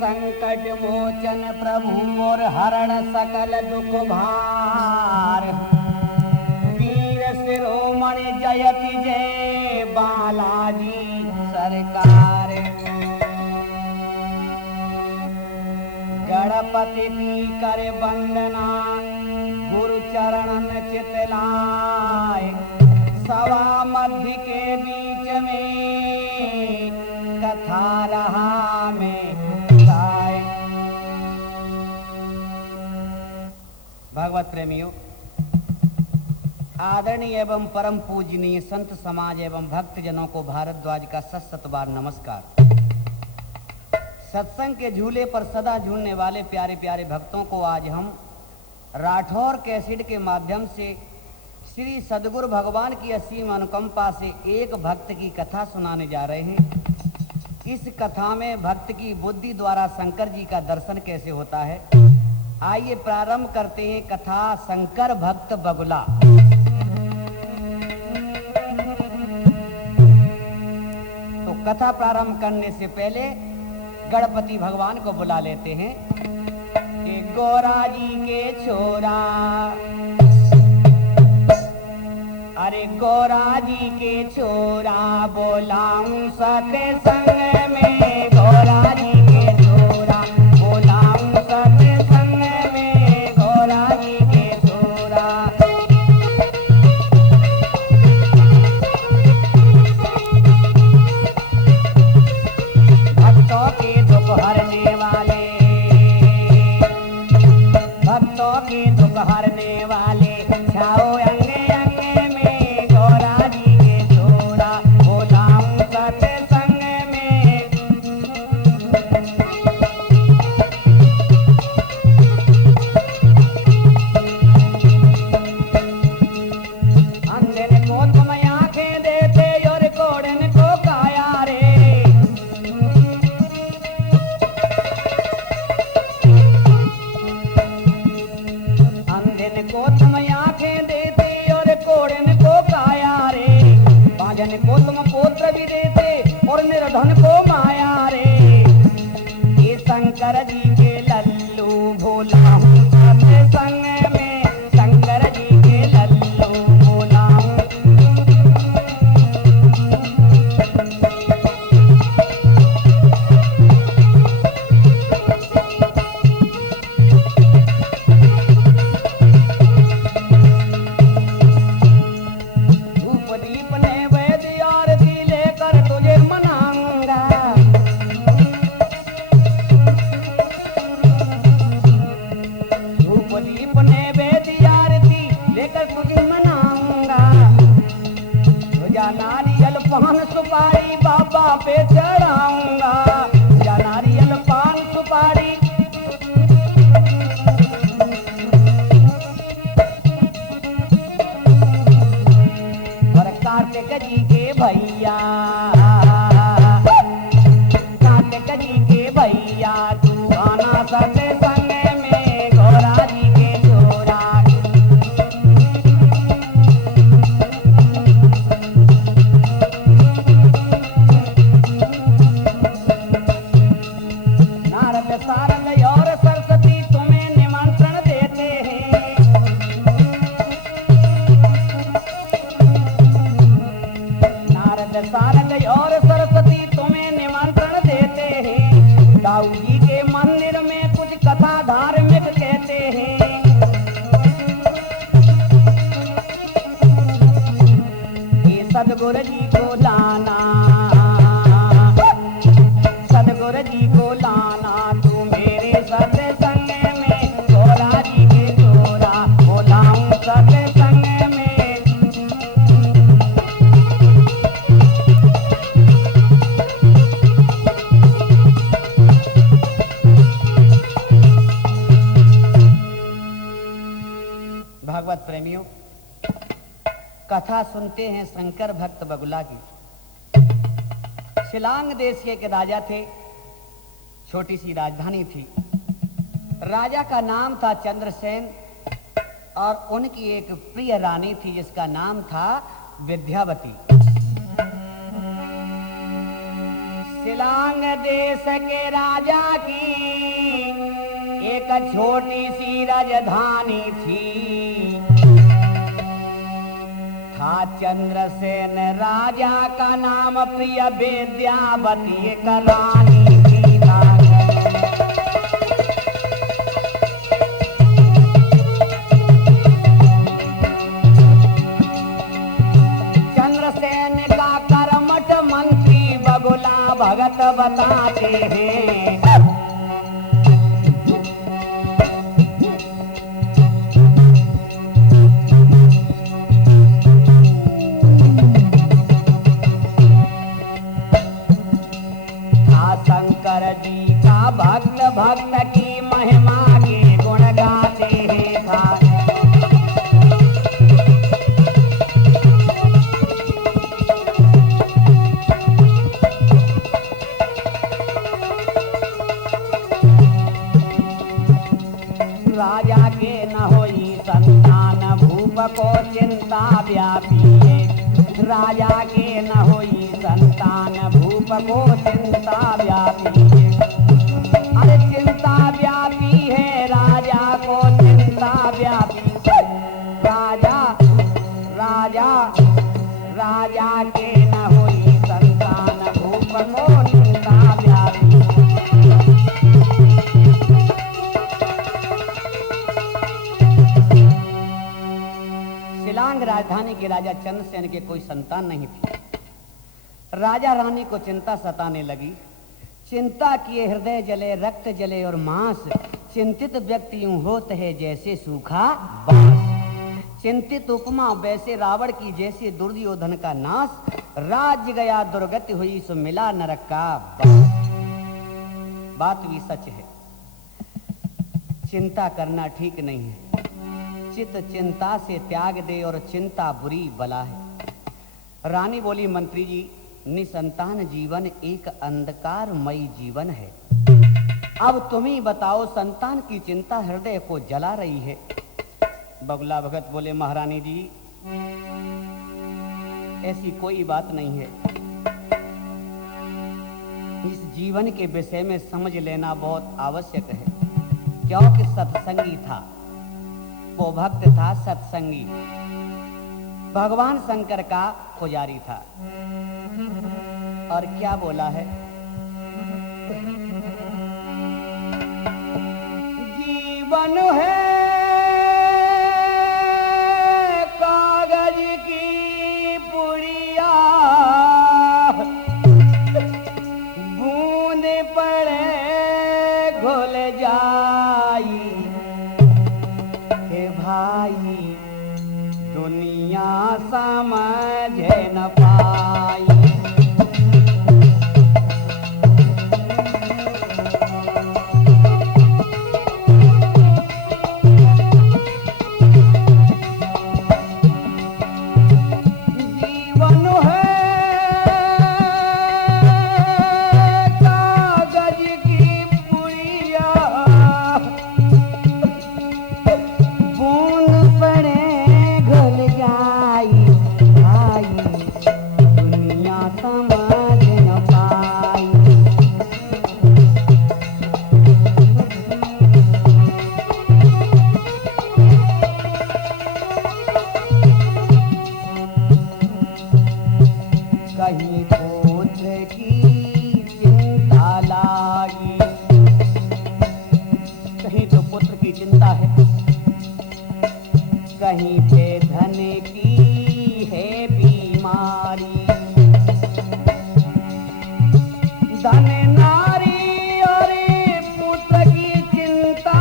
संकट मोचन प्रभु और हरण सकल दुख भार। वीर शिरोमणि जयति जय बालाजी सरकार। गणपति की कर वंदना गुरु चरणन चितलाय। सवा मध्य के बीच में कथा रहा में गाय। भगवत प्रेमियों, आदरणीय एवं परम पूजनीय संत समाज एवं भक्तजनों को भारद्वाज का सत बार नमस्कार। सत्संग के झूले पर सदा झूलने वाले प्यारे प्यारे भक्तों को आज हम राठौर कैसेट के माध्यम से श्री सद्गुरु भगवान की असीम अनुकंपा से एक भक्त की कथा सुनाने जा रहे हैं। इस कथा में भक्त की बुद्धि द्वारा शंकर जी का दर्शन कैसे होता है, आइए प्रारंभ करते हैं कथा शंकर भक्त बगुला। तो कथा प्रारंभ करने से पहले गणपति भगवान को बुला लेते हैं। गोरा जी के छोरा, अरे गोरा जी के छोरा बोलाऊं सत्संग में। गोरा जी के छोरा बोलाऊं सत्संग में। गोरा जी के छोरा भक्तों के दुख हरने वाले, भक्तों के दुख हरने वाले छाओ अंगे अंगे में। गोरा जी के छोरा बोलाऊं सत्संग में। अंधन को तुम आंखें देते और कोड़न को काया रे। अंधन को तुम आंखें देते और कोड़न को काया रे। बाजन को तुम पुत्र भी देते और निर्धन को माया रे। ये शंकर जी के लल्लू भोलाऊं सत्संग में। शंकर जी के लल्लू भोलाऊं। धूप दीप नैवेद्य आरती लेकर तुझे मनाऊंगा। धूप दीप नैवेद्य आरती लेकर तुझे मनाऊंगा। तुझा नारियल पान सुपारी बाबा पे चढ़ाऊंगा। तुझा नारियल पान सुपारी और कार्तिक जी के भैया, कार्तिक जी के भैया तू आना सत्संग में। गोरा जी के छोरा नारद सारंग और सरस्वती तुम्हें निमंत्रण देते हैं। नारद सारंग और सरस्वती तुम्हें निमंत्रण देते हैं। दाऊ जी के मंदिर में कुछ कथा धार्मिक कहते हैं। ये सद्गुरु जी को लाना, सद्गुरु जी को लाना तू मेरे सत्संग में। गोरा जी के छोरा बोलाऊं सत्संग में। भगवत प्रेमियों, कथा सुनते हैं शंकर भक्त बगुला की। शिलांग देश के एक राजा थे, छोटी सी राजधानी थी। राजा का नाम था चंद्रसेन और उनकी एक प्रिय रानी थी जिसका नाम था विद्यावती। शिलांग देश के राजा की एक छोटी सी राजधानी थी। था चंद्रसेन राजा का नाम, प्रिय विद्यावती एक रानी थी। चंद्रसेन का कर्मठ मंत्री बगुला भगत बताते हैं। शंकर जी का भक्त भक्त की महिमा के गुण गाते हैं। था राजा के न होई संतान, भूप को चिंता व्यापी है। राजा के न होई संतान, भूप को चिंता व्यापी है। अरे चिंता व्यापी है, राजा को चिंता व्यापी। राजा राजा राजा के न होई संतान, भूप को चिंता व्यापी। शिलांग राजधानी के राजा चंद्रसेन के कोई संतान नहीं थी। राजा रानी को चिंता सताने लगी। चिंता किए हृदय जले, रक्त जले और मांस। चिंतित व्यक्ति यूं होते है जैसे सूखा बांस। चिंतित उपमा वैसे रावण की जैसे दुर्योधन का नाश। राज्य गया दुर्गति हुई, सो मिला नरक का बास। बात भी सच है, चिंता करना ठीक नहीं है। चित चिंता से त्याग दे, और चिंता बुरी बला है। रानी बोली, मंत्री जी, निसंतान जीवन एक अंधकारमयी जीवन है। अब तुम ही बताओ, संतान की चिंता हृदय को जला रही है। बगुला भगत बोले, महारानी जी, ऐसी कोई बात नहीं है। इस जीवन के विषय में समझ लेना बहुत आवश्यक है। क्योंकि सत्संगी था, वो भक्त था सत्संगी, भगवान शंकर का पुजारी था। और क्या बोला है, जीवन है कागज की पुड़िया, बूंद पड़े घुल जाई। हे भाई, दुनिया समझ न पाई। कहीं पुत्र की चिंता लागी, कहीं तो पुत्र की चिंता है, कहीं पे धन की है बीमारी। धन नारी और पुत्र की चिंता,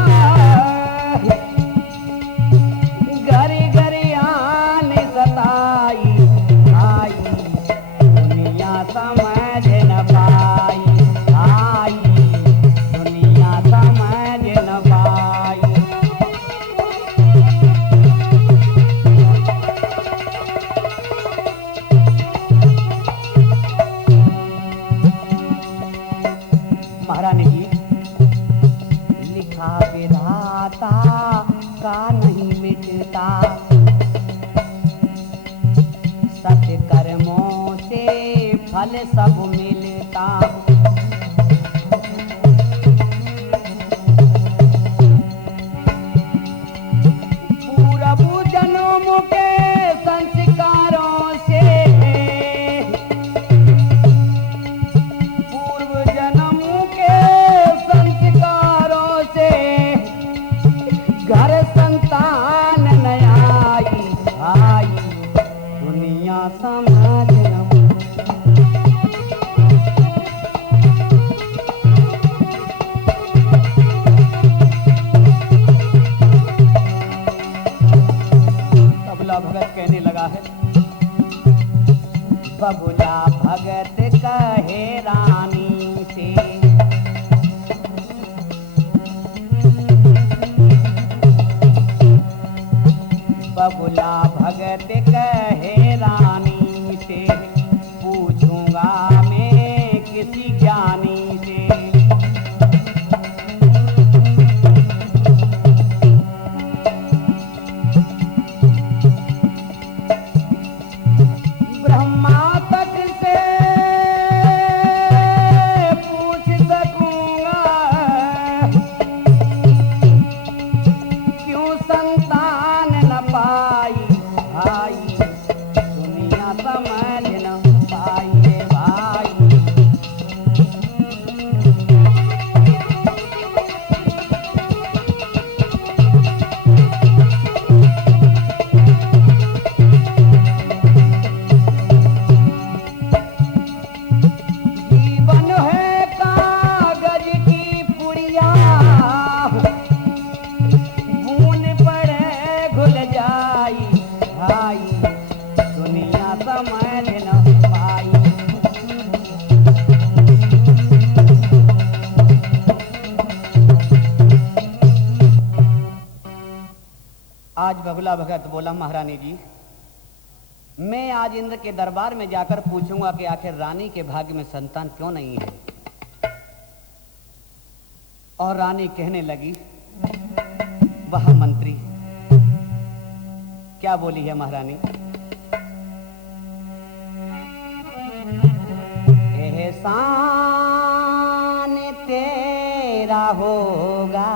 घर घर आने सताई। आई दुनिया समझ न पाई, आई दुनिया समझ न पाई। महारानी जी, लिखा विधाता का नहीं मिटता, सत्य कर्मों से फल सब मिलता। भगत कहे रानी से, पूछूंगा मैं किसी ज्ञानी से। ब्रह्मा तक से पूछ सकूंगा, क्यों संतान न पाई भाई, दुनिया समझ न पाई रे भाई। जीवन है कागज की पुड़िया, बूंद पड़े घुल जाई भाई, दुनिया समझ न पाई। आज बगुला भगत बोला, महारानी जी मैं आज इंद्र के दरबार में जाकर पूछूंगा कि आखिर रानी के भाग्य में संतान क्यों नहीं है। और रानी कहने लगी, वह मंत्री क्या बोली है महारानी? एहसान तेरा होगा,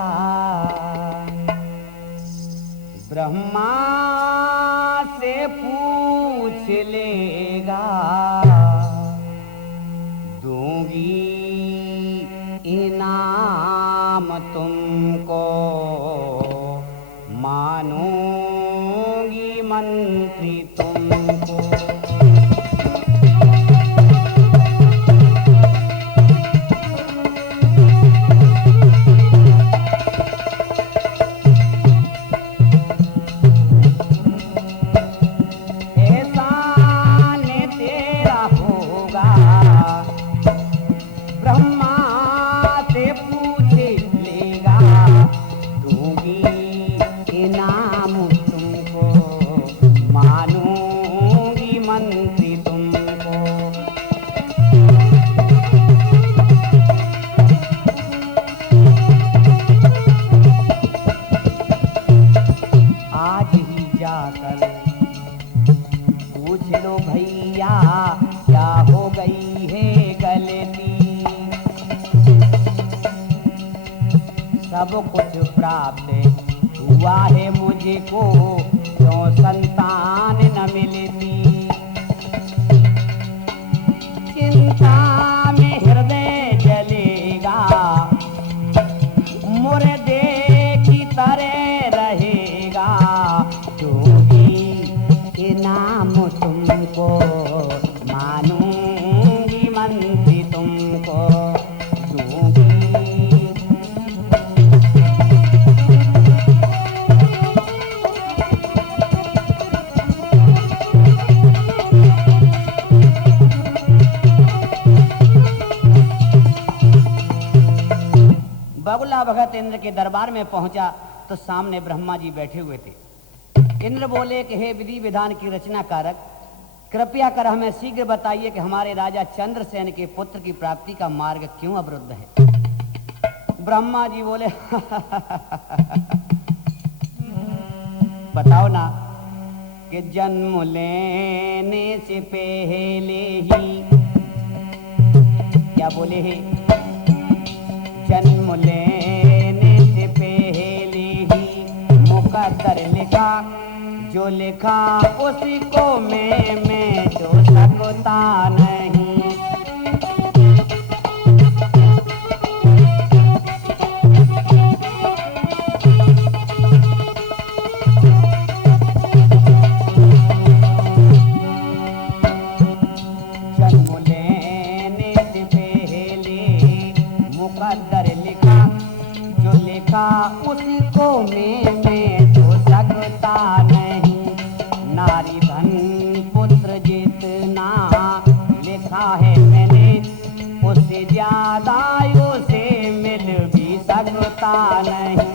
ब्रह्मा से पूछ लेगा, दूंगी इनाम तुमको, मानूंगी मंत्री तुमको। सब कुछ प्राप्त हुआ है मुझको, क्यों संतान न मिलती। चिंता में हृदय जलेगा, मुर्दे की तरह रहेगा, दूंगी इनाम तुमको, मानूंगी मंत्री तुमको, दूंगी। बगुला भगत इंद्र के दरबार में पहुंचा तो सामने ब्रह्मा जी बैठे हुए थे। इंद्र बोले कि हे विधि विधान की रचना कारक, कृपया कर हमें शीघ्र बताइए कि हमारे राजा चंद्रसेन के पुत्र की प्राप्ति का मार्ग क्यों अवरुद्ध है। ब्रह्मा जी बोले बताओ ना कि जन्म लेने से पहले ही, क्या बोले हैं, जन्म लेने से पहले ही मुकद्दर लिखा, जो लिखा उसी को मैं जो सकता नहीं। जन्म लेने से पहले मुकद्दर लिखा, जो लिखा उसी को मैं जो सकता नहीं। नारी धन पुत्र जितना लिखा है मैंने, उससे ज्यादा उसे मिल भी सकता नहीं।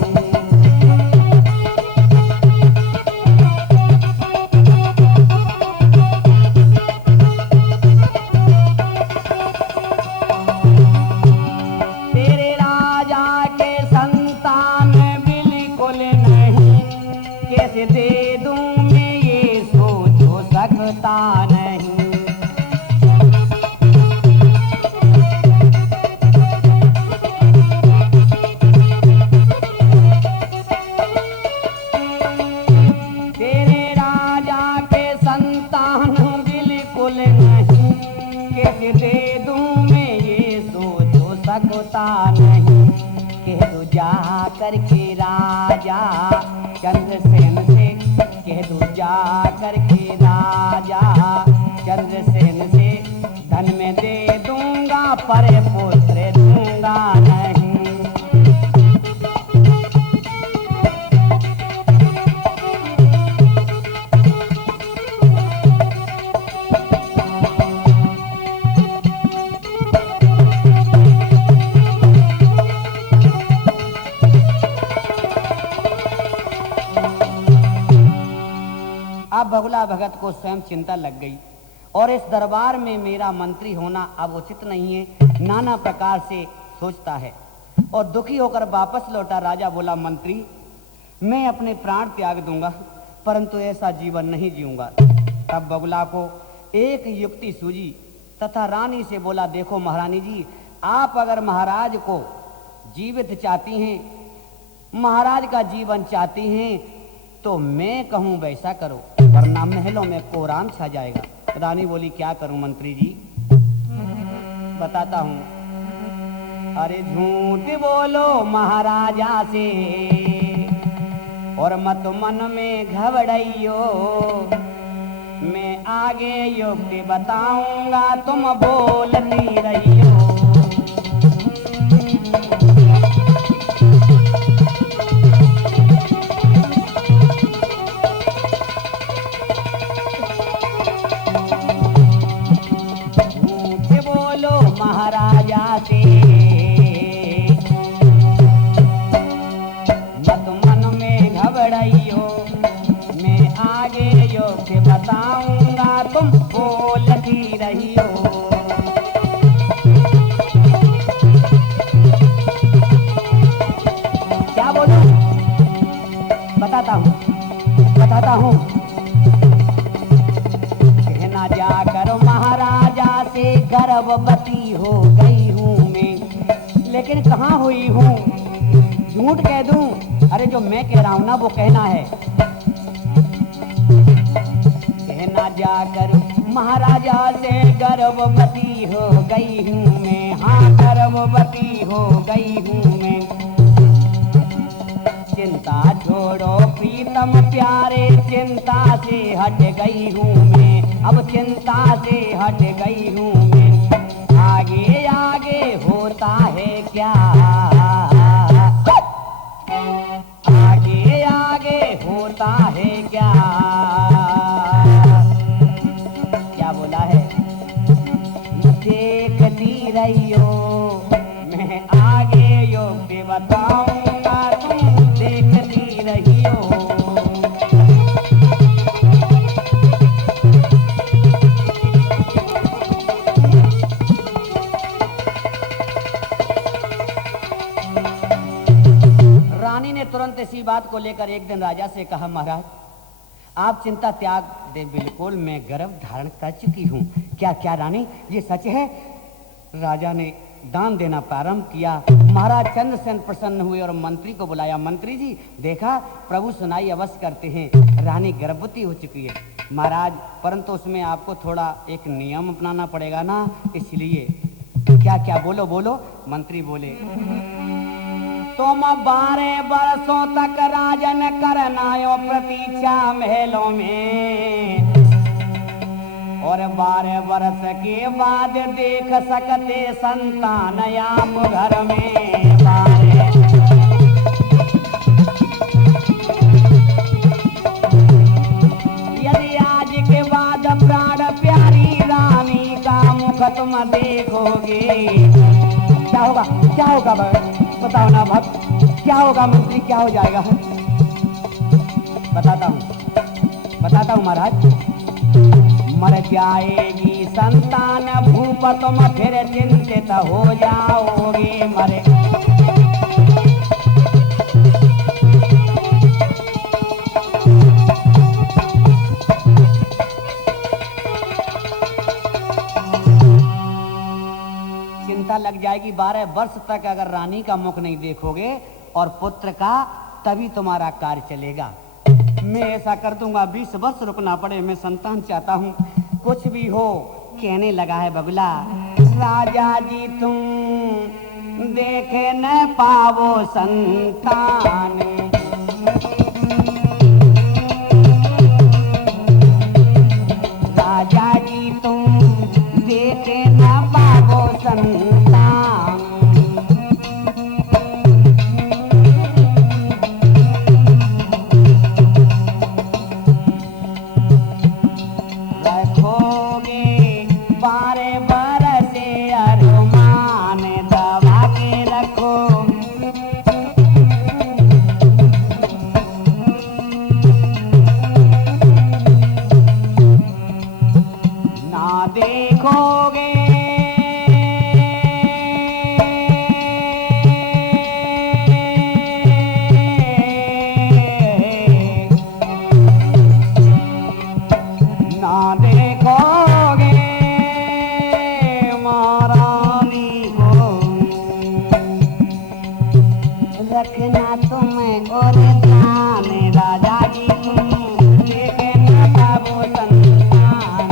सकता नहीं। कह दो जा करके राजा चंद्रसेन से, कह दो जा करके राजा चंद्रसेन से, धन में दे दूंगा पर पुत्र दूंगा नहीं। अब बगुला भगत को स्वयं चिंता लग गई और इस दरबार में मेरा मंत्री होना अब उचित नहीं है, नाना प्रकार से सोचता है और दुखी होकर वापस लौटा। राजा बोला, मंत्री मैं अपने प्राण त्याग दूंगा परंतु ऐसा जीवन नहीं जीऊंगा। तब बगुला को एक युक्ति सूझी तथा रानी से बोला, देखो महारानी जी, आप अगर महाराज को जीवित चाहती हैं, महाराज का जीवन चाहती हैं तो मैं कहूं वैसा करो, वरना महलों में कोराम छा जाएगा। रानी बोली, क्या करूं मंत्री जी? बताता हूं। अरे झूठ बोलो महाराजा से और मत मन में घबराइयो, मैं आगे युक्ति बताऊंगा तुम बोलती रहियो। महाराजा से मत मन में घबराइयो, मैं आगे योग्य बताऊंगा तुम बोलती रहियो। क्या बोलूं? बताता हूं। कहना जाकर महाराजा से गर्भवती हो गई हूँ मैं, लेकिन कहाँ हुई हूँ? झूठ कह दूं? अरे जो मैं कह रहा हूँ ना वो कहना है। कहना जाकर महाराजा से गर्भवती हो गई हूँ मैं, हाँ गर्भवती हो गई हूँ मैं। चिंता छोड़ो प्रीतम प्यारे, चिंता से हट गई हूँ मैं, अब चिंता से हट गई हूँ मैं। आगे आगे होता है क्या, आगे आगे होता है क्या? क्या बोला है? देखती रहियो, मैं आगे योग्य बताऊंगा तुम देखती रहियो। रानी ने तुरंत इसी बात को लेकर एक दिन राजा से कहा, महाराज आप चिंता त्याग दे, बिल्कुल मैं गर्भ धारण कर चुकी हूँ। क्या क्या रानी ये सच है? राजा ने दान देना प्रारंभ किया। महाराज चंद्रसेन प्रसन्न हुए और मंत्री को बुलाया। मंत्री जी देखा, प्रभु सुनाई अवश्य करते हैं, रानी गर्भवती हो चुकी है। महाराज परंतु उसमें आपको थोड़ा एक नियम अपनाना पड़ेगा ना, इसलिए। क्या क्या? बोलो बोलो। मंत्री बोले, तुम 12 वर्षों तक राजन करनायो प्रतीक्षा महलों में, और 12 वर्ष के बाद देख सकते संतान आप घर में। 12 यदि आज के बाद प्राण प्यारी रानी का मुख तुम देखोगे, क्या होगा? क्या होगा बताओ ना भक्त, क्या होगा मंत्री, क्या हो जाएगा? बताता हूँ महाराज। मर जाएगी संतान भूप, तुम फिर चिंतित हो जाओगे। मरे चिंता लग जाएगी। 12 वर्ष तक अगर रानी का मुख नहीं देखोगे और पुत्र का, तभी तुम्हारा कार्य चलेगा। मैं ऐसा कर दूंगा, 20 वर्ष रुकना पड़े, मैं संतान चाहता हूँ। कुछ भी हो। कहने लगा है बगुला, राजा जी तुम देखे न पावो संतान। राजा जी तुम देखे न पावो संतान। रखोगे 12 बरसे अरमान दबा के रखो। ना देखोगे ना देखोगे महारानी को। रखना तुम्हें और ध्यान राजा जी तुम देखे न पावो संतान।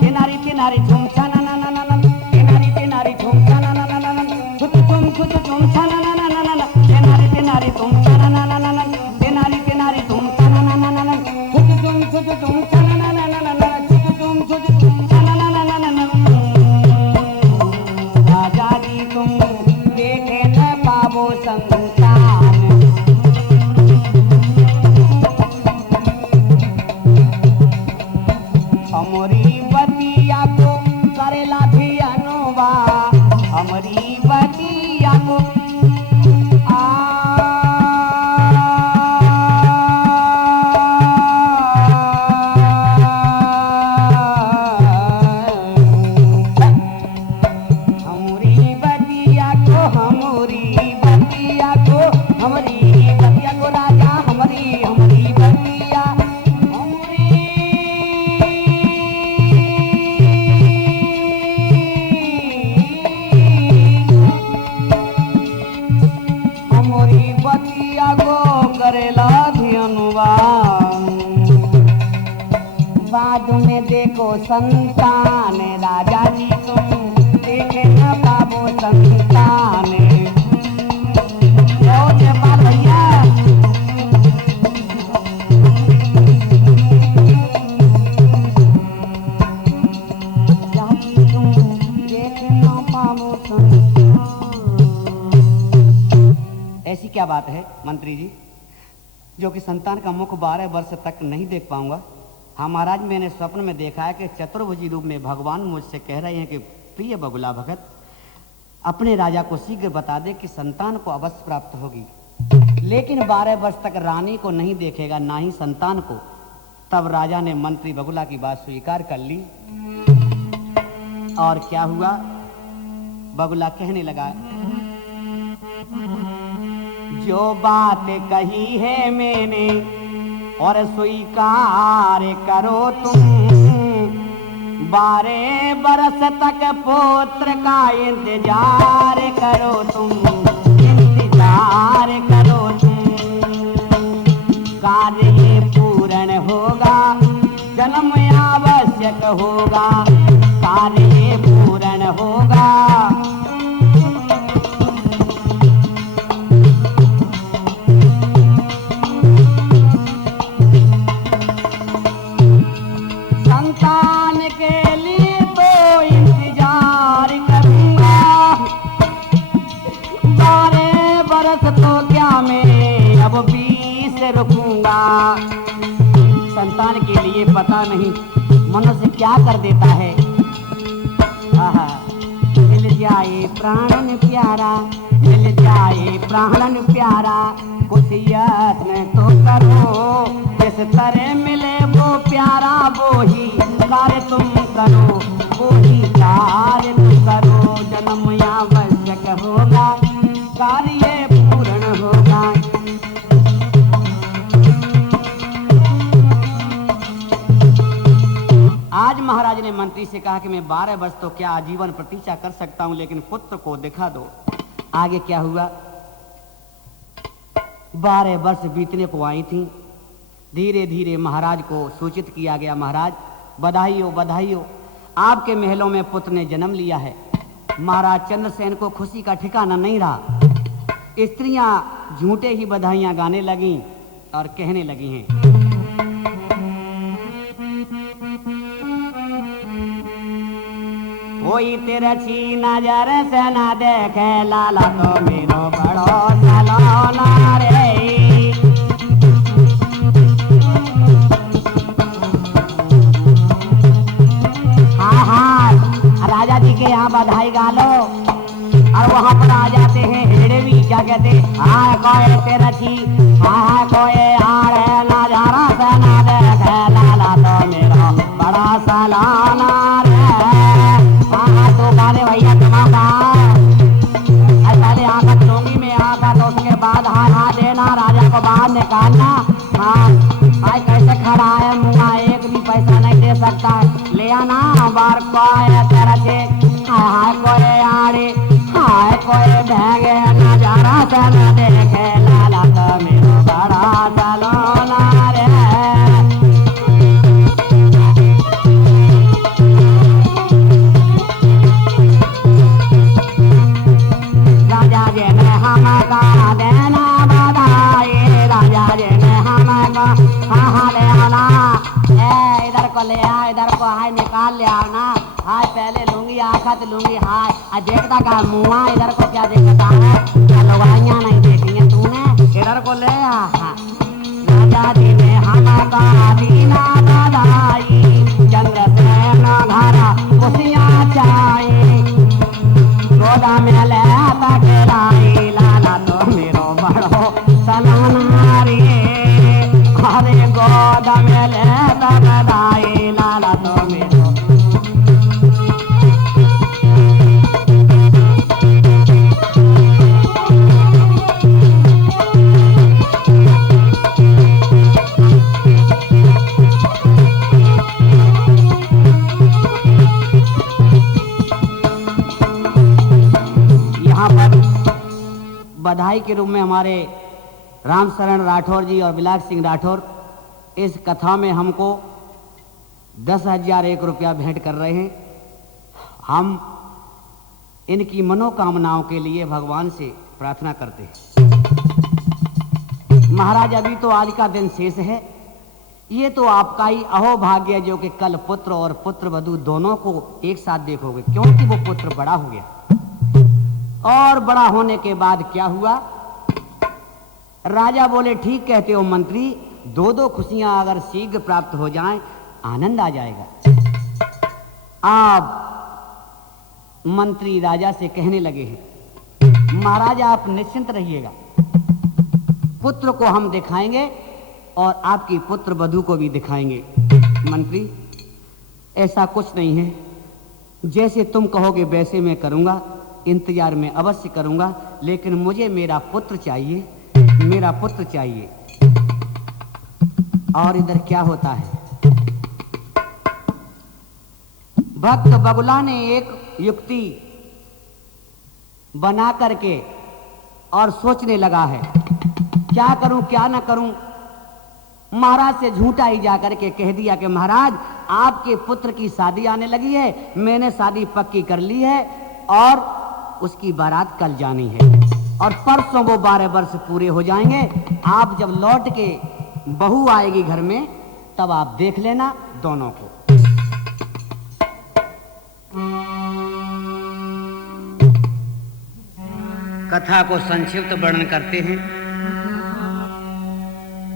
किनारी किनारी झूम छना ना ना ना ना। किनारी किनारी झूम छना ना ना ना ना। खुद झूम छना ना ना ना ना। किनारी किनारी झूम छना ना ना ना ना। किनारी किनारी झूम छना ना ना ना ना। खुद झूम छना ना ना ना ना। खुद झूम छना ना ना ना ना। राजा जी तुम देखे न पावो संतान। हमारी बतिया को करेला भी अनुवा। हमारी बतिया को हमारी बतिया को राजा हमारी बतिया हमारी बतिया को करेला ध्यानुवा। बाद में देखो संतान राजा जी तुम देखे न पावो संतान। भैया ऐसी क्या बात है मंत्री जी जो कि संतान का मुख 12 वर्ष तक नहीं देख पाऊंगा। हाँ महाराज, मैंने स्वप्न में देखा है कि चतुर्भुजी रूप में भगवान मुझसे कह रहे हैं कि प्रिय बगुला भगत अपने राजा को शीघ्र बता दे कि संतान को अवश्य प्राप्त होगी। लेकिन 12 वर्ष तक रानी को नहीं देखेगा, ना ही संतान को। तब राजा ने मंत्री बगुला की बात स्वीकार कर ली। और क्या हुआ, बगुला कहने लगा, जो बात कही है मैंने और स्वीकार करो तुम। 12 बरस तक पुत्र का इंतजार करो तुम, इंतजार करो तुम। कार्य ये पूर्ण होगा, जन्म आवश्यक होगा, कार्य ये पूर्ण होगा। संतान के लिए तो इंतजार करूंगा, 12 बरस तो क्या मैं अब 20 रुकूंगा। संतान के लिए पता नहीं मनुष्य क्या कर देता है। मिल जाए प्राणन प्यारा, मिल जाए प्राणन प्यारा, कुछ यत्न तो करो, जिस तरह मिले वो प्यारा वो ही कार्य तुम करो, वो ही कार्य तुम करो। जन्म आवश्यक होगा, कार्य पूर्ण होगा। आज महाराज ने मंत्री से से कहा कि मैं 12 वर्ष तो क्या आजीवन प्रतीक्षा कर सकता हूं, लेकिन पुत्र को दिखा दो। आगे क्या हुआ? 12 वर्ष बीतने को आई थी। धीरे धीरे महाराज को सूचित किया गया, महाराज बधाई हो, बधाई हो, आपके महलों में पुत्र ने जन्म लिया है। महाराज चंद्रसेन को खुशी का ठिकाना नहीं रहा। स्त्रियां झूठे ही बधाइयां गाने लगीं और कहने लगी हैं, कोई तेरे छी नजर से ना देखे लाला तो मेरो बड़ो सलोना रे। हाँ हाँ, राजा जी के यहाँ बधाई गा लो और वहाँ पर आ जाते हैं हेड़े भी, क्या कहते, हाँ कोई तेरा छी, हाँ कोई आड़े नजारा से ना देखे लाला तो मेरा बड़ा सलाना रे। हाँ तो गाने भैया कमाता पहले आकर लूंगी में आकर, तो उसके बाद हाँ देना, राजा को बाहर निकालना। हाँ भाई कैसे खड़ा है मुआ, एक भी पैसा नहीं दे सकता, ले आना बार कोई तेरा छे, हाँ कोई आड़े, हाँ कोई भेगे नजारा से न देखे लाला तो मेरो बड़ा सलोना रे। राजा जी ने हमका देना बधाई, राजा जी ने हमका हाँ ले आना, इधर को ले आ, इधर को हाय निकाल ले आना, हाय पहले लूंगी आखत लूंगी, हाय देखता का मुआ, इधर को क्या देखता है, लुगाइयां नहीं देखी है तूने, इधर को ले आ। राजा जी ने हमका दीना बधाई, चंद्रसेन घरा खुशियां चाई, गोदा में ले तकलाई लाला तो मेरो बड़ो सलोना रे। अरे गोदा में ले तकलाई लाला तो मेरो। बधाई के रूप में हमारे रामशरण राठौर जी और बिलास सिंह राठौर इस कथा में हमको 10,001 रुपया भेंट कर रहे हैं। हम इनकी मनोकामनाओं के लिए भगवान से प्रार्थना करते हैं। महाराज अभी तो आज का दिन शेष है, ये तो आपका ही अहोभाग्य है जो कि कल पुत्र और पुत्र वधू दोनों को एक साथ देखोगे, क्योंकि वो पुत्र बड़ा हो गया। और बड़ा होने के बाद क्या हुआ? राजा बोले ठीक कहते हो मंत्री, दो दो खुशियां अगर शीघ्र प्राप्त हो जाएं आनंद आ जाएगा। आप मंत्री राजा से कहने लगे हैं, महाराज आप निश्चिंत रहिएगा, पुत्र को हम दिखाएंगे और आपकी पुत्र वधू को भी दिखाएंगे। मंत्री ऐसा कुछ नहीं है, जैसे तुम कहोगे वैसे मैं करूंगा, इंतजार में अवश्य करूंगा, लेकिन मुझे मेरा पुत्र चाहिए, मेरा पुत्र चाहिए। और इधर क्या होता है? भक्त बगुला ने एक युक्ति बना करके और सोचने लगा है, क्या करूं क्या ना करूं। महाराज से झूठा ही जाकर के कह दिया कि महाराज आपके पुत्र की शादी आने लगी है, मैंने शादी पक्की कर ली है और उसकी बारात कल जानी है और परसों वो 12 वर्ष पूरे हो जाएंगे। आप जब लौट के बहू आएगी घर में तब आप देख लेना दोनों को। कथा को संक्षिप्त वर्णन करते हैं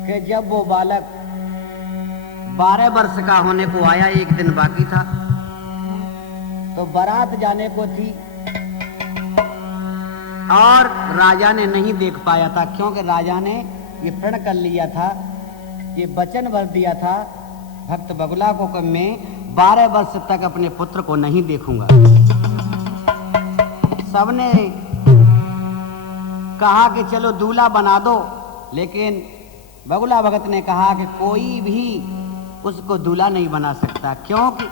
कि जब वो बालक 12 वर्ष का होने को आया, एक दिन बाकी था, तो बारात जाने को थी और राजा ने नहीं देख पाया था, क्योंकि राजा ने ये प्रण कर लिया था, ये वचन भर दिया था भक्त बगुला को कि मैं 12 वर्ष तक अपने पुत्र को नहीं देखूंगा। सबने कहा कि चलो दूल्हा बना दो, लेकिन बगुला भगत ने कहा कि कोई भी उसको दूल्हा नहीं बना सकता, क्योंकि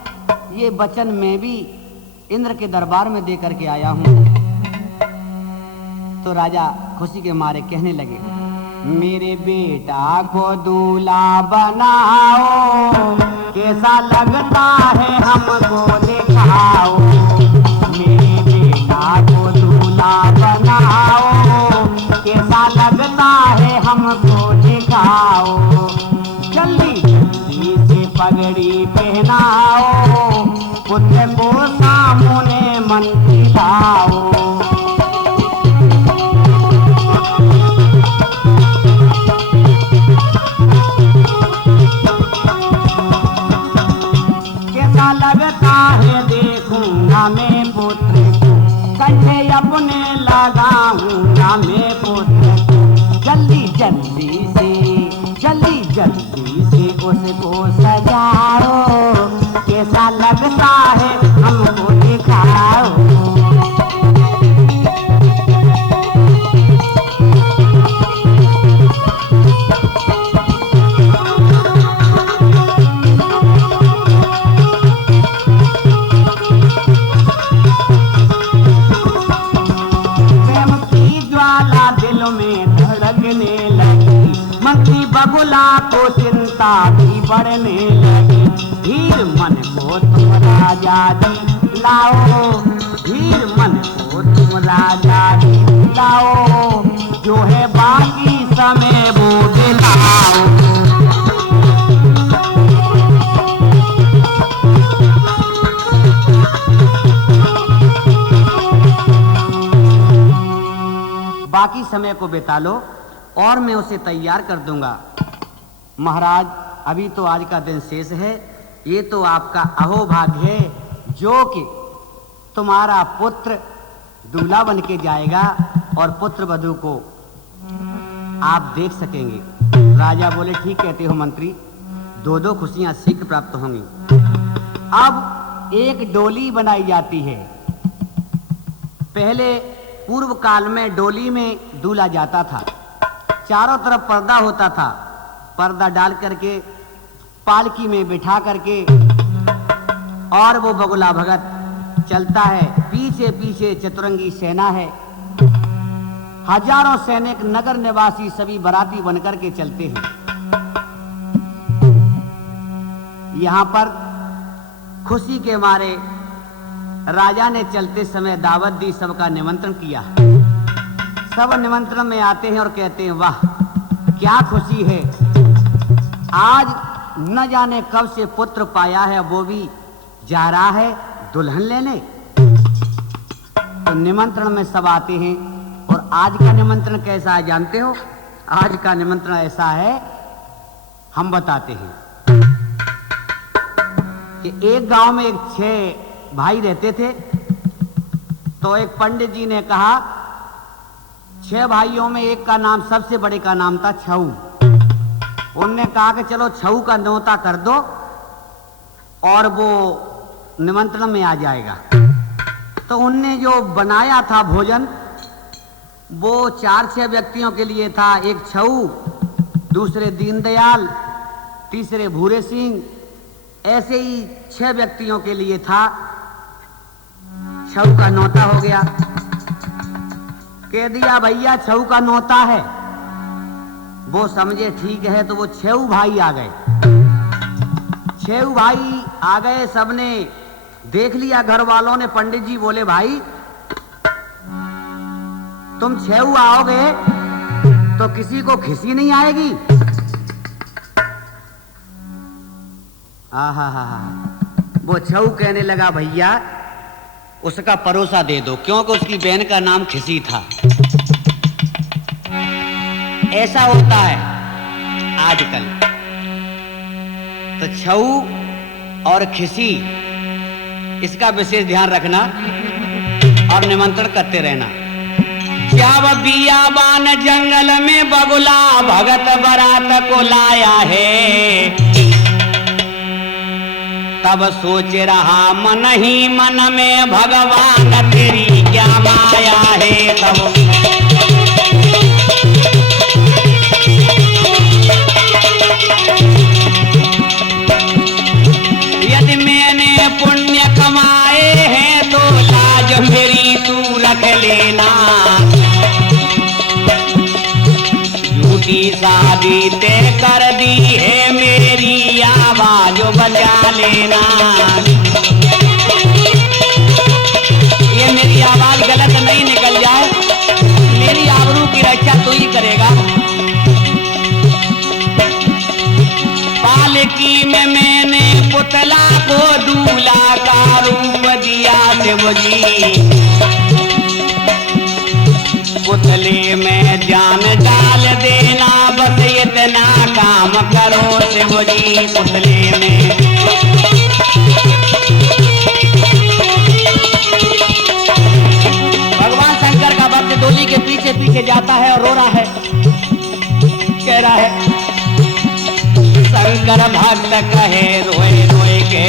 ये वचन मैं भी इंद्र के दरबार में दे करके आया हूं। तो राजा खुशी के मारे कहने लगे, मेरे बेटा को दूल्हा बनाओ, कैसा लगता है हमको दिखाओ। मेरे बेटा को दूल्हा बनाओ, कैसा लगता है हमको दिखाओ। जल्दी जल्दी से पगड़ी पहनाओ, पुत्र को सामने मन दिखाओ। कैसा लगता है देखूंगा मैं पुत्र को, कंधे अपने लगाऊंगा मैं पुत्र को। जल्दी जल्दी से उसको सजाओ, कैसा लगता है हमको दिखाओ। प्रेम की ज्वाला दिल में धड़कने लगी, मंत्री बगुला को चिंता भी बढ़ने लगी। धीर मन को तुम राजा दिलाओ, धीर मन को तुम राजा दिलाओ, जो है बाकी समय वो दिलाओ। बाकी समय को बिता लो और मैं उसे तैयार कर दूंगा। महाराज, अभी तो आज का दिन शेष है, ये तो आपका अहोभाग्य है जो कि तुम्हारा पुत्र दूल्हा बन के जाएगा और पुत्र वधू को आप देख सकेंगे। राजा बोले, ठीक कहते हो मंत्री, दो दो खुशियां शीघ्र प्राप्त होंगी। अब एक डोली बनाई जाती है। पहले पूर्व काल में डोली में दूल्हा जाता था, चारों तरफ पर्दा होता था, पर्दा डाल करके पालकी में बिठा करके और वो बगुला भगत चलता है। पीछे पीछे चतुरंगी सेना है, हजारों सैनिक नगर निवासी सभी बराती बनकर के चलते हैं। यहां पर खुशी के मारे राजा ने चलते समय दावत दी, सबका निमंत्रण किया। सब निमंत्रण में आते हैं और कहते हैं, वाह क्या खुशी है, आज न जाने कब से पुत्र पाया है, वो भी जा रहा है दुल्हन लेने। तो निमंत्रण में सब आते हैं। और आज का निमंत्रण कैसा है जानते हो? आज का निमंत्रण ऐसा है, हम बताते हैं कि एक गांव में एक 6 भाई रहते थे। तो एक पंडित जी ने कहा, 6 भाइयों में एक का नाम, सबसे बड़े का नाम था छऊ। उनने कहा कि चलो छऊ का न्योता कर दो और वो निमंत्रण में आ जाएगा। तो उनने जो बनाया था भोजन, वो 4-6 व्यक्तियों के लिए था। एक छऊ, दूसरे दीनदयाल, तीसरे भूरे सिंह, ऐसे ही 6 व्यक्तियों के लिए था। छऊ का न्योता हो गया, कह दिया भैया छऊ का न्योता है। वो समझे ठीक है, तो वो 6 भाई आ गए। 6 भाई आ गए, सबने देख लिया घर वालों ने। पंडित जी बोले, भाई तुम 6 आओगे तो किसी को खिसी नहीं आएगी? आहा हा हा। वो 6 कहने लगा, भैया उसका परोसा दे दो, क्योंकि उसकी बहन का नाम खिसी था। ऐसा होता है आजकल। तो छऊ और खिसी, इसका विशेष ध्यान रखना और निमंत्रण करते रहना। जब बियाबान जंगल में बगुला भगत बारात को लाया है, तब सोच रहा मन ही मन में, भगवान तेरी क्या माया है। तब यदि मैंने पुण्य झूठी शादी तय कर दी है, मेरी आवाज बचा लेना। ये मेरी आवाज गलत नहीं निकल जाए, मेरी आबरू की रक्षा तो ही करेगा। पालकी में मैंने पुतला को दूल्हा का रूप दिया शिव जी, पुतले में जान डाल देना, बस इतना काम करो शिव जी। पुतले में भगवान शंकर का भक्त डोली के पीछे पीछे जाता है और रो रहा है, कह रहा है शंकर भक्त कहे रोए रोए के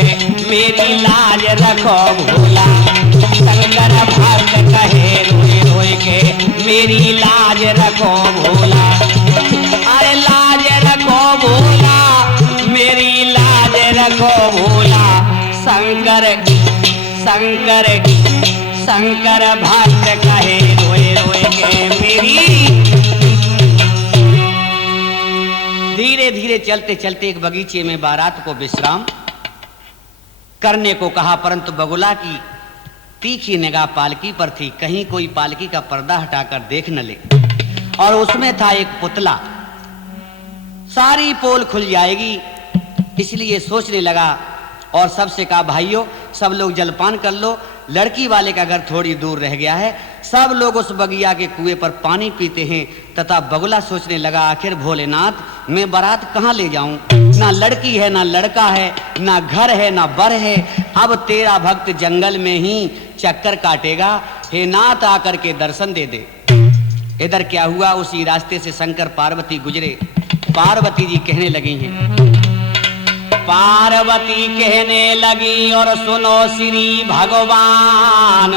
मेरी लाज रखो भोला। शंकर भक्त कहे रोए रोए के मेरी लाज रखो भोला। अरे लाज रखो भोला, मेरी लाज रखो भोला। शंकर शंकर शंकर भक्त कहे रोए रोए के मेरी। धीरे धीरे चलते चलते एक बगीचे में बारात को विश्राम करने को कहा, परंतु बगुला की तीखी निगाह पालकी पर थी, कहीं कोई पालकी का पर्दा हटाकर देख न ले। और उसमें था एक पुतला, सारी पोल खुल जाएगी, इसलिए सोचने लगा और सबसे कहा भाइयों सब लोग जलपान कर लो, लड़की वाले का घर थोड़ी दूर रह गया है। सब लोग उस बगिया के कुएं पर पानी पीते हैं। तथा बगुला सोचने लगा आखिर भोलेनाथ मैं बारात कहाँ ले जाऊं, ना लड़की है ना लड़का है, ना घर है ना बर है। अब तेरा भक्त जंगल में ही चक्कर काटेगा, हे नाथ आकर के दर्शन दे दे। इधर क्या हुआ, उसी रास्ते से शंकर पार्वती गुजरे। पार्वती जी कहने लगी हैं, पार्वती कहने लगी और सुनो श्री भगवान,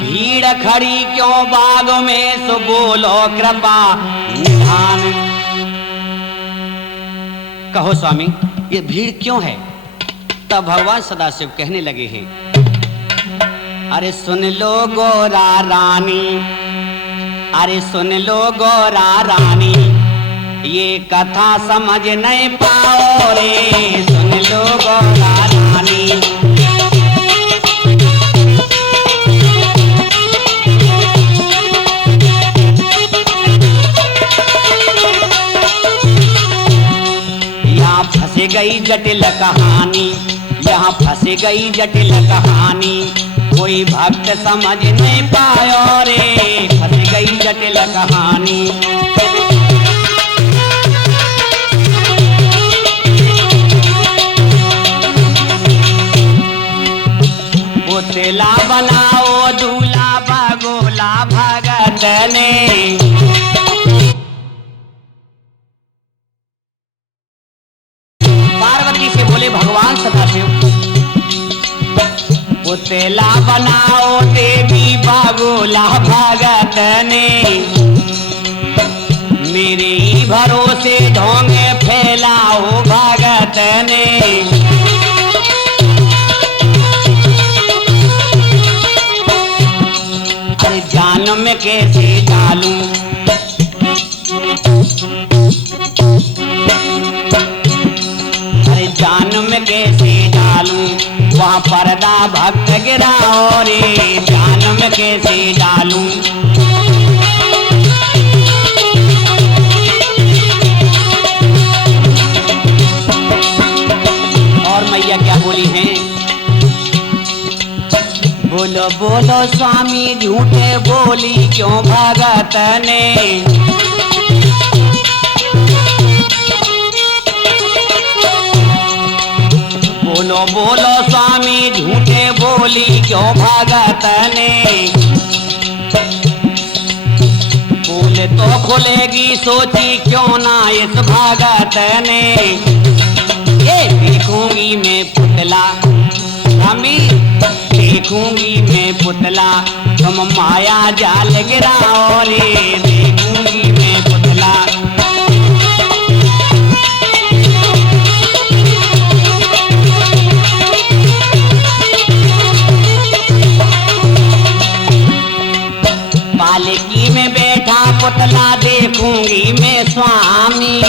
भीड़ खड़ी क्यों बाग में, सो बोलो कृपा निधान। कहो स्वामी ये भीड़ क्यों है। तब भगवान सदाशिव कहने लगे हैं, अरे सुन लो गोरा रानी, अरे सुन लो गोरा रानी, ये कथा समझ नहीं पाओ रे। सुन लो गोरा रानी, यहाँ फंस गई जटिल कहानी, यहाँ फंस गई जटिल कहानी, कोई भक्त समझ नहीं पायो रे। फंस गई जटिल कहानी, पुतला बनाओ दूल्हा बगोला भगत ने। पार्वती से बोले भगवान सदाशिव, पुतला बनाओ देवी बगोला भगत ने, मेरे ही भरोसे ढोंगे फैलाओ भगत ने। जान में कैसे डालूं, अरे जान में कैसे डालूं, वहाँ पर्दा भक्त गिराओ रे। जान में कैसे डालूं, और मैया क्या बोली है, बोलो बोलो स्वामी झूठे बोली क्यों भगत ने। बोलो बोलो स्वामी झूठे बोली क्यों भगत ने। बोले तो खुलेगी सोची क्यों ना इस भगत ने। ये देखूंगी मैं पुतला स्वामी, देखूंगी मैं पुतला, तुम माया जाल गिराओ रे। देखूंगी मैं पुतला, पालकी में बैठा पुतला देखूंगी मैं स्वामी।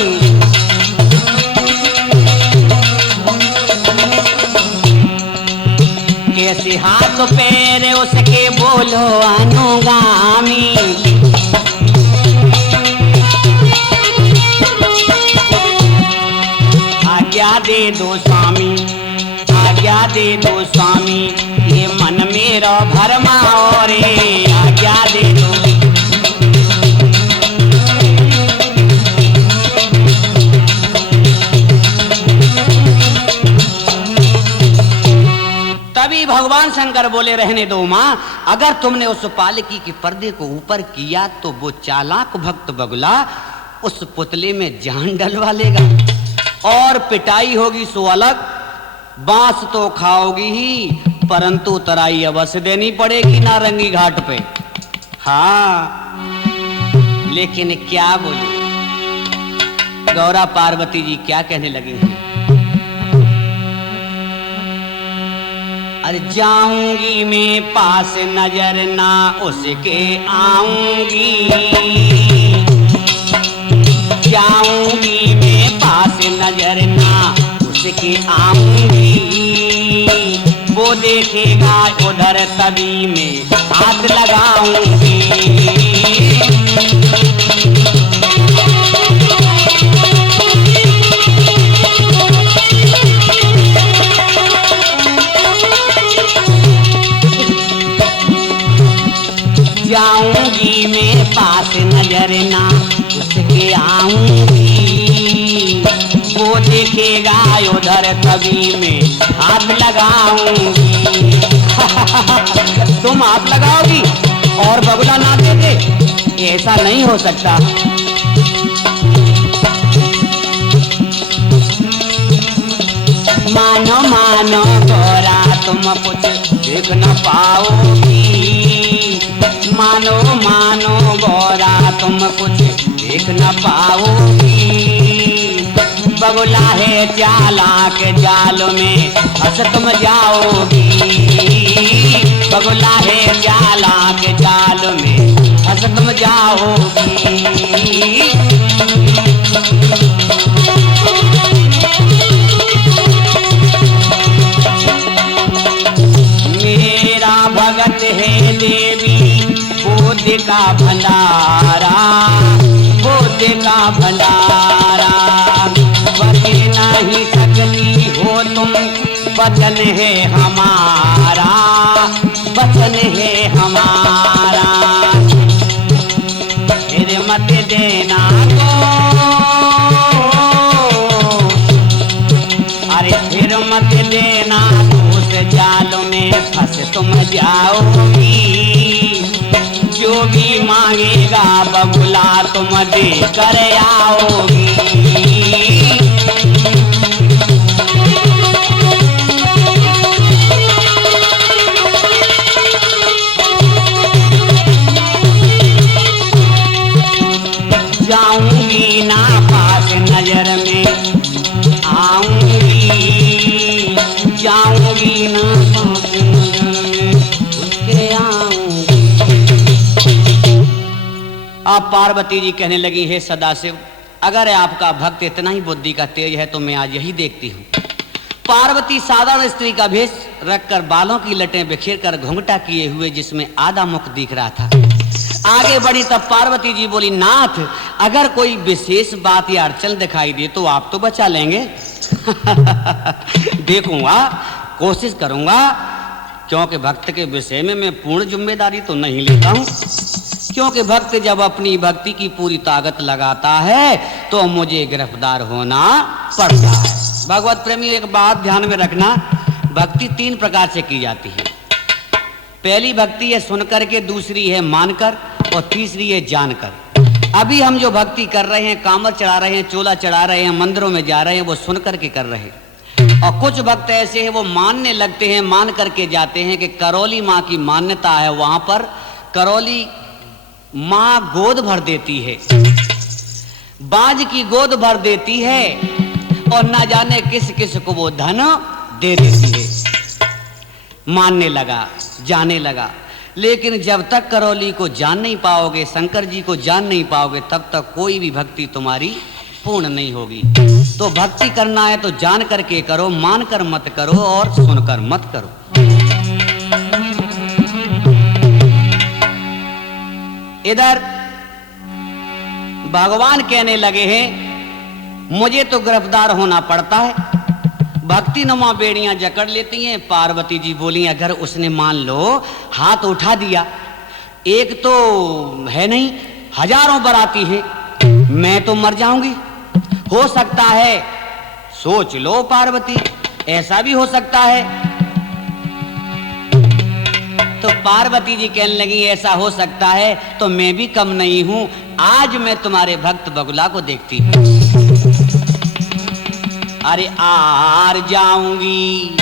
कैसे हाथ पैर उसके बोलो अनुगामी। आज्ञा दे दो स्वामी, आज्ञा दे दो स्वामी, ये मन मेरा भरमाओ रे, आज्ञा दे दो। तभी भगवान शंकर बोले रहने दो मां, अगर तुमने उस पालकी के पर्दे को ऊपर किया तो वो चालाक भक्त बगुला उस पुतले में जान डलवा लेगा और पिटाई होगी सो अलग, बांस तो खाओगी ही परंतु तराई अवश्य देनी पड़ेगी नारंगी घाट पे। हाँ लेकिन क्या बोले, गौरा पार्वती जी क्या कहने लगी हैं, अरे जाऊंगी मैं पास नजर ना उसके आऊंगी, जाऊंगी मैं पास नजर ना उसके आऊंगी, वो देखेगा उधर तभी मैं हाथ लगाऊंगी। जाऊंगी मैं पास नजर ना उसके आऊंगी, वो देखेगा उधर तभी मैं हाथ लगाऊंगी। तुम हाथ लगाओगी और बगुला ना दे दे, ऐसा नहीं हो सकता। मानो मानो गोरा तुम कुछ देख न पाओगी, मानो मानो गोरा तुम कुछ देख न पाओगी, बगुला है चालाक जाल में फंस तुम जाओगी, बगुला है चालाक जाल में फंस तुम जाओगी। मेरा भगत है देवी बुद्धि का भंडारा, बुद्धि का भंडारा, बचे नहीं सकती हो तुम, वचन है हमारा, वचन है हमारा, फिर मत देना को, अरे फिर मत देना उस जाल में फंस तुम जाओगी, जो भी मांगेगा बगुला तुम दे कर आओगी। जाऊंगी ना पास नजर में आऊंगी, जाऊंगी ना पास नजर में उसके आऊंगी। अब पार्वती जी कहने लगी, हे सदाशिव, अगर आपका भक्त इतना ही बुद्धि का तेज है तो मैं आज यही देखती हूँ। पार्वती साधारण स्त्री का भेष रखकर बालों की लटें बिखेर कर घुंघटा किए हुए जिसमें आधा मुख दिख रहा था आगे बढ़ी। तब पार्वती जी बोली, नाथ अगर कोई विशेष बात या अड़चन दिखाई दे तो आप तो बचा लेंगे। देखूंगा, कोशिश करूंगा, क्योंकि भक्त के विषय में मैं पूर्ण जिम्मेदारी तो नहीं लेता हूं, क्योंकि भक्त जब अपनी भक्ति की पूरी ताकत लगाता है तो मुझे गिरफ्तार होना पड़ता है। भगवत प्रेमी एक बात ध्यान में रखना, भक्ति तीन प्रकार से की जाती है। पहली भक्ति है सुनकर के, दूसरी है मानकर और तीसरी है जानकर। अभी हम जो भक्ति कर रहे हैं, कामर चढ़ा रहे हैं, चोला चढ़ा रहे हैं, मंदिरों में जा रहे हैं, वो सुन करके कर रहे हैं। और कुछ भक्त ऐसे हैं वो मानने लगते हैं, मान करके जाते हैं कि करौली माँ की मान्यता है, वहां पर करौली माँ गोद भर देती है, बाज की गोद भर देती है और ना जाने किस किस को वो धन दे देती है। मानने लगा, जाने लगा, लेकिन जब तक करौली को जान नहीं पाओगे, शंकर जी को जान नहीं पाओगे, तब तक कोई भी भक्ति तुम्हारी पूर्ण नहीं होगी। तो भक्ति करना है तो जान करके करो, मान कर मत करो और सुनकर मत करो। इधर भगवान कहने लगे हैं मुझे तो गिरफ्तार होना पड़ता है। भक्ति नुमा बेड़ियां जकड़ लेती हैं। पार्वती जी बोली अगर उसने मान लो हाथ उठा दिया, एक तो है नहीं हजारों बराती है, मैं तो मर जाऊंगी। हो सकता है, सोच लो पार्वती, ऐसा भी हो सकता है। तो पार्वती जी कहने लगी ऐसा हो सकता है तो मैं भी कम नहीं हूं। आज मैं तुम्हारे भक्त बगुला को देखती हूं। अरे आर जाऊंगी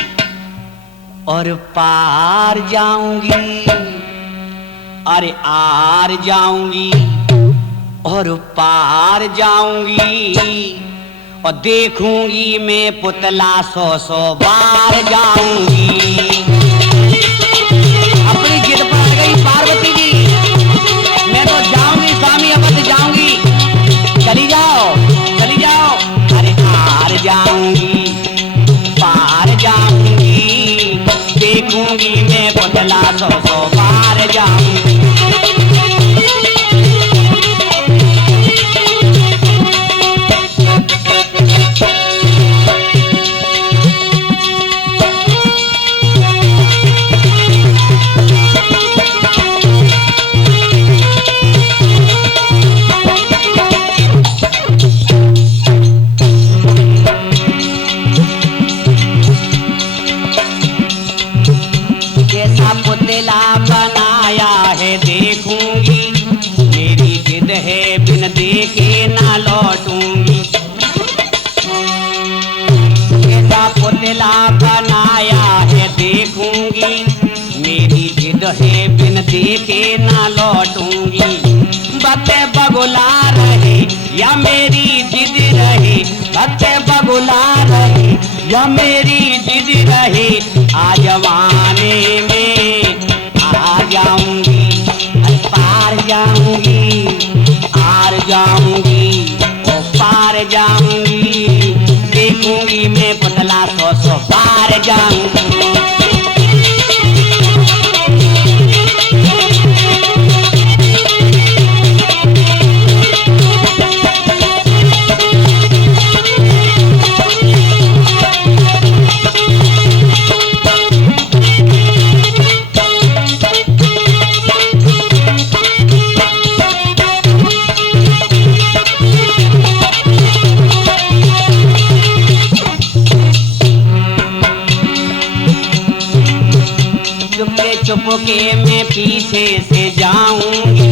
और पार जाऊंगी, अरे आर जाऊंगी और पार जाऊंगी, और देखूंगी मैं पुतला 100 बार जाऊंगी। अपनी जिद पर अड़ गई पार्वती जी, मैं तो जाऊंगी स्वामी, अवध जाऊंगी। चली जाओ चली जाओ। अरे आर जाऊंगी पार जाऊंगी, देखूंगी मैं पुतला 100 बार जाऊंगी। पुतला बनाया है देखूंगी, मेरी जिद है बिन देखे ना लौटूंगी। ऐसा पुतला बनाया है देखूंगी, मेरी जिद है बिन देखे ना लौटूंगी। भक्त बगुला रहे या मेरी जिद रहे, भक्त बगुला रहे या मेरी जिद रहे, आ जवाने में आ जाऊंगी, पार जाऊंगी, आर जाऊंगी, ओ पार जाऊंगी, देखूंगी मैं पुतला 100 बार जाऊंगी। चुपके में पीछे से जाऊंगी,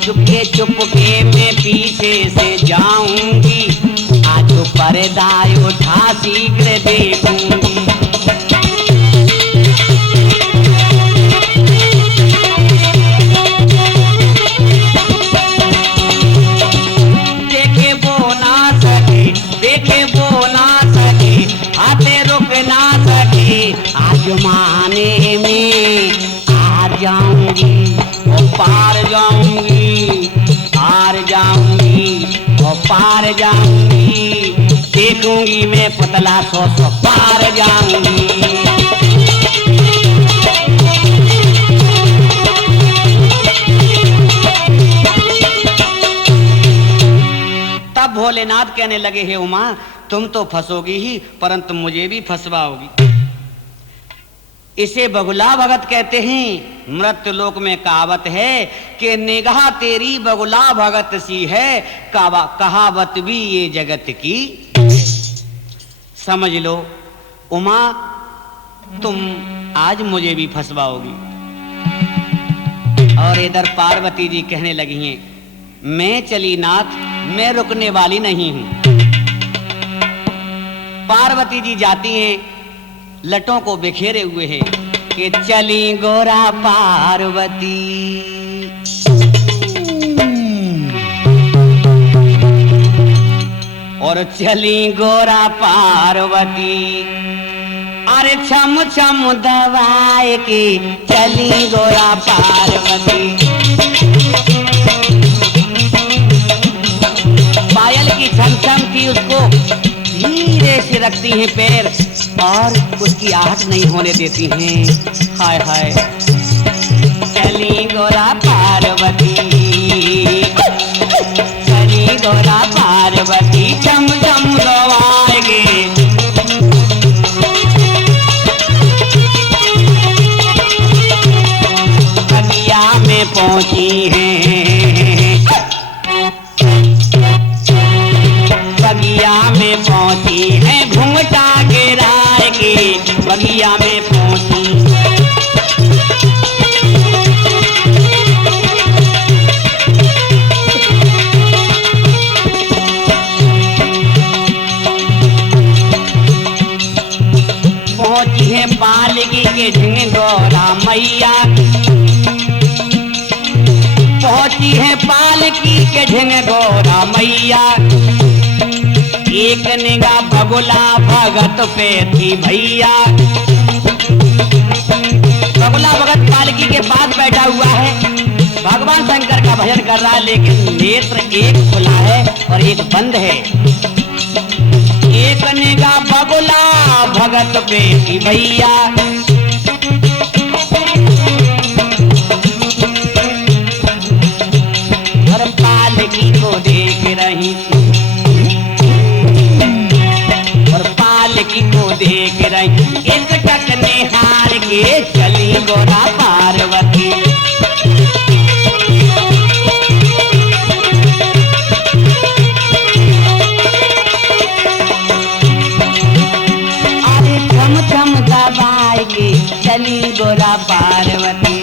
चुपके चुपके में पीछे से जाऊंगी, आज पर्दा उठा शीघ्र देखूंगी। जमाने में आ जाऊंगी, और पार जाऊंगी, आर जाऊंगी, और पार जाऊंगी, देखूंगी मैं पुतला 100 पार जाऊंगी। तब भोलेनाथ कहने लगे हे उमा, तुम तो फंसोगी ही परंतु मुझे भी फंसवाओगी। इसे बगुला भगत कहते हैं। मृत्यु लोक में कहावत है कि निगाह तेरी बगुला भगत सी है, कहावत भी ये जगत की। समझ लो उमा, तुम आज मुझे भी फंसवाओगी। और इधर पार्वती जी कहने लगी हैं मैं चली नाथ, मैं रुकने वाली नहीं हूं। पार्वती जी जाती हैं, लटों को बिखेरे हुए हैं कि चली गोरा पार्वती। और चली गोरा पार्वती, अरे छम छम दवाए की चली गोरा पार्वती। पायल की छम छम की उसको धीरे से रखती हैं पैर और उसकी आहट नहीं होने देती हैं। हाय हाय चली गोरा पार्वती, चली गोरा पार्वती छम छम दवाएगे। बगिया में पहुंची हैं, बगिया में पहुंची है घूंघटा गिराए के, बगिया में पहुंची। पहुंची है पालकी के झिंगोरा मैया, पहुंची है पालकी के झिंगोरा मैया। एक निगाह बगुला भगत पे थी भैया, बगुला भगत पालकी के पास बैठा हुआ है, भगवान शंकर का भजन कर रहा है, लेकिन नेत्र एक खुला है और एक बंद है। एक निगाह बगुला भगत पे थी भैया, और पालकी को देख रही थी, पालकी को देख रही, एक टक निहार के चली गोरा पार्वती। अरे छम छम दबाए के चली गोरा पार्वती।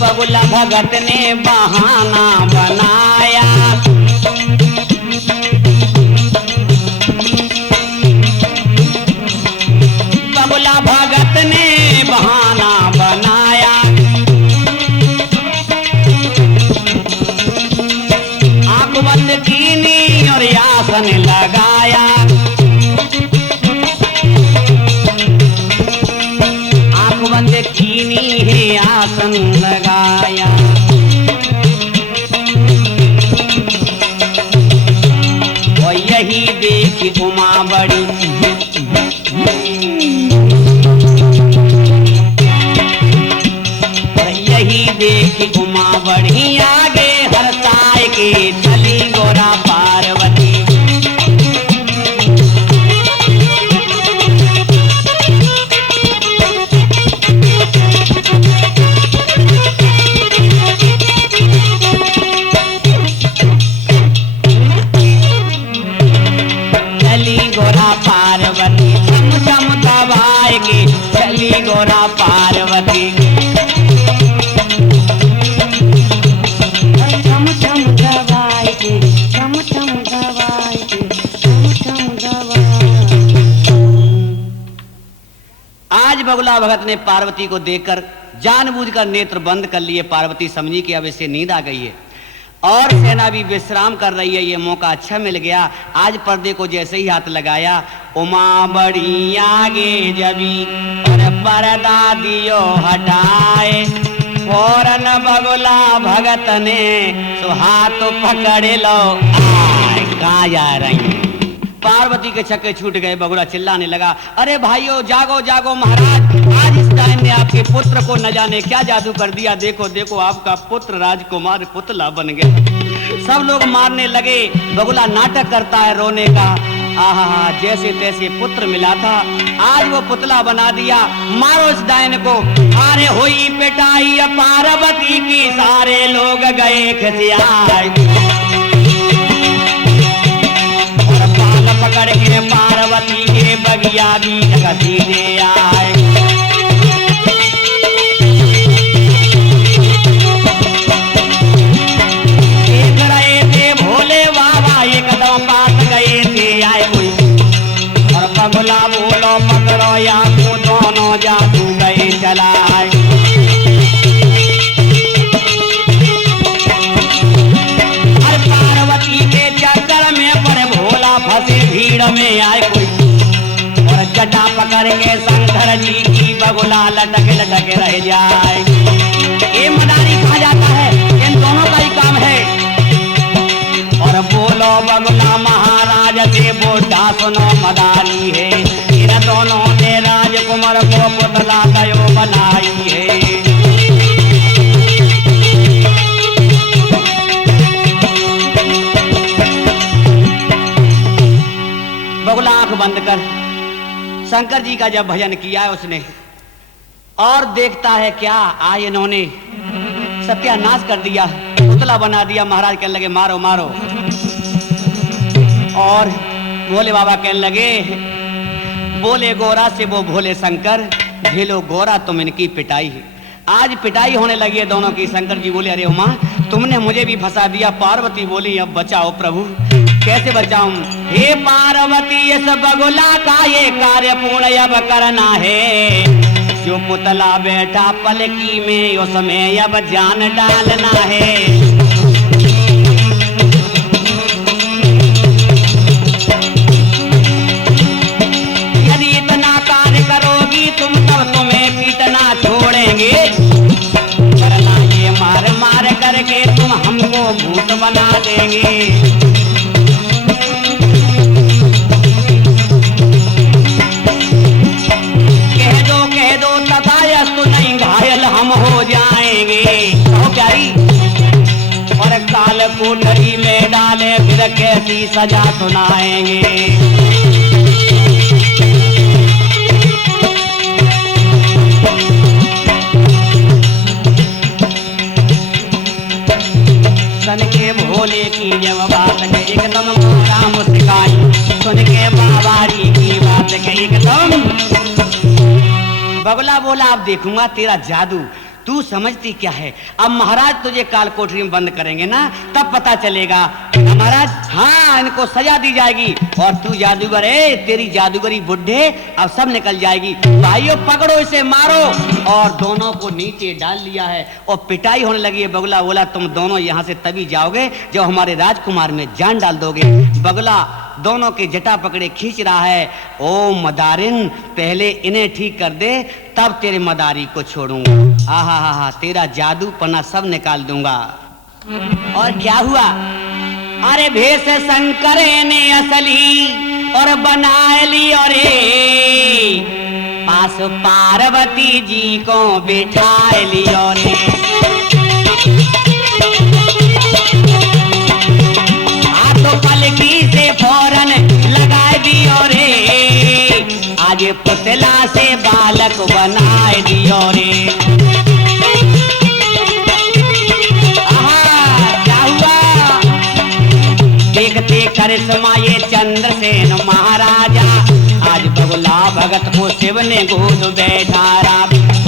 बगुला भगत ने बहाना बनाया, बगुला भगत ने बहाना बनाया। आंख बंद कीनी और आसन लगाया, आंख बंद कीनी है आसन लगाया। और यही देखी उमा बड़ी, और यही देखी उमा बड़ी आगे हरसाए के चली गोरा पार्वती। पार्वती छम छम दबाए के चली गोरा पार्वती। छम छम दबाए के, छम छम दबाए के, छम छम दबाए। आज बगुला भगत ने पार्वती को देखकर जानबूझकर नेत्र बंद कर लिए। पार्वती समझी कि अब इसे नींद आ गई है और सेना भी विश्राम कर रही है, ये मौका अच्छा मिल गया। आज पर्दे को जैसे ही हाथ लगाया, उमा बड़ी आगे जबी और पर्दा दियो हटाए। फौरन बगुला भगत ने तो हाथ पकड़ लो, आए कहाँ जा रही। पार्वती के छक्के छूट गए। बगुला चिल्लाने लगा, अरे भाइयों जागो जागो महाराज, आज इस डायन ने आपके पुत्र को न जाने क्या जादू कर दिया। देखो देखो आपका पुत्र राजकुमार पुतला बन गया। सब लोग मारने लगे। बगुला नाटक करता है रोने का, आहा जैसे तैसे पुत्र मिला था, आज वो पुतला बना दिया। मारो इस डायन को। अरे हुई पिटाई पार्वती की, सारे लोग गए खसियाए। पकड़ के पार्वती के बगिया भी घसीटे आए। देख रहे थे भोले बाबा एकदम पास गए थे आए कोई, और बगुला बोलो पकड़ो या दोनों जादू चलाए। हर पार्वती के चक्कर में पर भोला फंसे भीड़ में आए कोई, और जटा पकड़ के शंकर जी की बगुला लटक लटक रह जाए। ये मदारी कहा जाता है, इन दोनों का ही काम है। और बोलो बगुला महाराज से बोटा सुनो मदारी है, इन दोनों ने राजकुमार को पुतला दयो बनाई है। बगुला आंख बंद कर शंकर जी का जब भजन किया है उसने, और देखता है क्या, आज इन्होंने सत्यानाश कर दिया, पुतला बना दिया। महाराज कहने लगे मारो मारो, और भोले बाबा कहने लगे, बोले गोरा से वो भोले शंकर, झेलो गोरा तुम इनकी पिटाई है। आज पिटाई होने लगी है दोनों की। शंकर जी बोले अरे उमा तुमने मुझे भी फंसा दिया। पार्वती बोली अब बचाओ प्रभु। कैसे बचाऊं? हे पार्वती इस बगुला का ये कार्य पूर्ण अब करना है, जो पुतला बैठा पलकी में उसमें अब जान डालना है। यदि इतना कार्य करोगी तुम तब तुम्हें पीटना छोड़ेंगे, वरना ये मार मार करके तुम हमको भूत बना देंगे। कह दो तथास्तु नहीं घायल हम हो जाएंगे। कहो प्यारी, और काल कोठरी में डाले फिर कैसी सजा सुनाएंगे। सन के भोले की जब बात के एकदम मोरा मुस्काई, सुन के बाबारी की बात के एकदम। बगुला बोला अब देखूंगा तेरा जादू, तू समझती क्या है। अब महाराज तुझे काल कोठरी में बंद करेंगे ना, तब पता चलेगा। महाराज हाँ इनको सजा दी जाएगी, और तू जादूगर है, तेरी जादूगरी बुढ़े अब सब निकल जाएगी। भाइयों पकड़ो इसे मारो, और दोनों को नीचे डाल लिया है और पिटाई होने लगी है। बगुला बोला तुम दोनों यहाँ से तभी जाओगे जब हमारे राजकुमार में जान डाल दोगे। बगुला दोनों के जटा पकड़े खींच रहा है। ओ मदारिन पहले इन्हें ठीक कर दे तब तेरे मदारी को छोड़ूंगा। आहा हा हा तेरा जादू पना सब निकाल दूंगा। और क्या हुआ? अरे भेष शंकर ने असली और बना ली, और पास पार्वती जी को बिठा ली, और हाथों पलकी से फौरन लगा दी, और आज पुतला से बालक बनाए दी। और क्या हुआ? देखते करिश्मा ये चंद्रसेन महाराजा, आज बगुला भगत को शिव ने गोद बैठाया।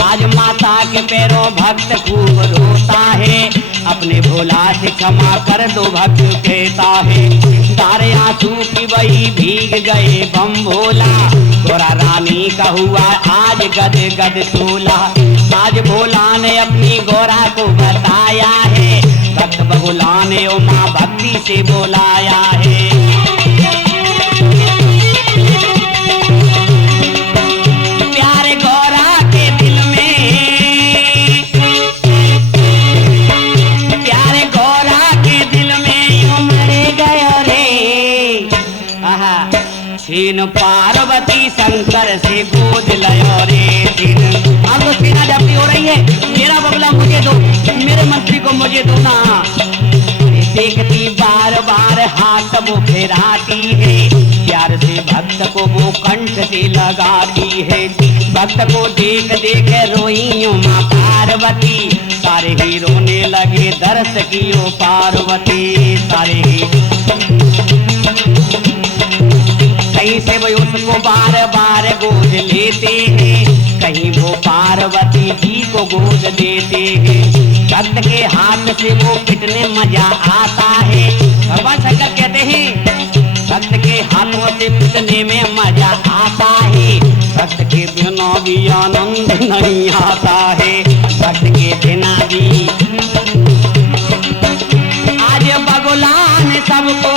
आज माता के पैरों भक्त खूब रोता है, अपने भोला से क्षमा कर दो भक्त कहता है। तारे आंसू की वही भीग गए बम भोला, गोरा रानी का हुआ आज गद गद तोला। आज भोला ने अपनी गोरा को बताया है, भक्त बगुला ने उमा भक्ति से बोलाया है। प्यारे गोरा के दिल में, प्यारे गोरा के दिल में उमड़ गया रे। आहा छीन पार्वती शंकर से गोद लयो रे। अब तो सीना जब्ती हो रही है, मेरा बगुला मुझे दो, मेरे मंत्री को मुझे दो ना। देखती बार बार हाथ वो फेराती है, प्यार से भक्त को वो कंठ से लगाती है। भक्त को देख देख रोई उमा पार्वती, सारे ही रोने लगे दर्श की ओ पार्वती। सारे ही कहीं से वो उसको बार बार गोद लेते हैं, कहीं वो पार्वती जी को गोद देते हैं। भक्त के हाथ से वो कितने मजा आता है। भगवान शंकर कहते हैं भक्त के हाथों से पीटने में मजा आता है, भक्त के बिना भी आनंद नहीं आता है, भक्त के बिना भी आज भगवान सबको